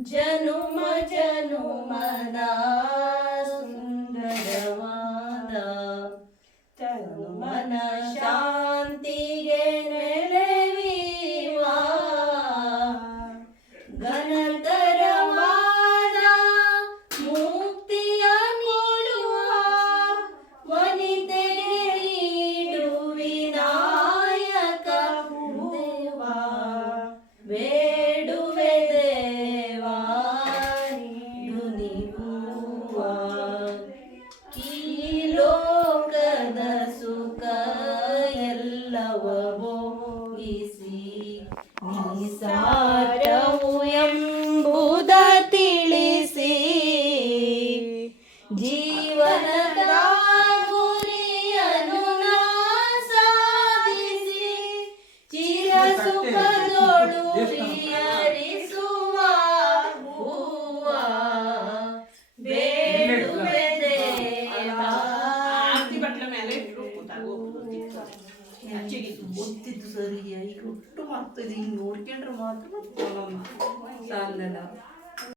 ಜನುಮ ಜನುಮದ ಸುಂದರವಾದ ತನುಮನ ಶಾಂತಿಗೆ ನೆಲೆವೀವ ಘನತರವಾದ ಮುಕ್ತಿಯ ಕೊಡುವ ವನಿತೆಗೆ ನೀಡು ವಿನಾಯಕ ದೇವ ಬೇಡುವೆ ದೇವ ನೀಡು ನೀಡುವ ಈ ಲೋಕದ ಸುಖ ಎಲ್ಲವ ಭೋಗಿಸಿ ನಿಸಾರವು ಎಂಬುದ ತಿಳಿಸಿ ಜೀವನದ ಗುರಿಯನ್ನು ನಾ ಸಾಧಿಸಿ ಚಿರ ಸುಖದೊಳು ವಿಹರಿಸುವ ಹೂವ ಬೇಡುವೆ ದೇವ ಗೊತ್ತಿತ್ತು ಸರಿಯಾಗಿ ಒಟ್ಟು ಮಾಡ್ತದೆ ಹಿಂಗೆ ನೋಡ್ಕೊಂಡ್ರೆ ಮಾತ್ರ ಸಾಲಲ್ಲ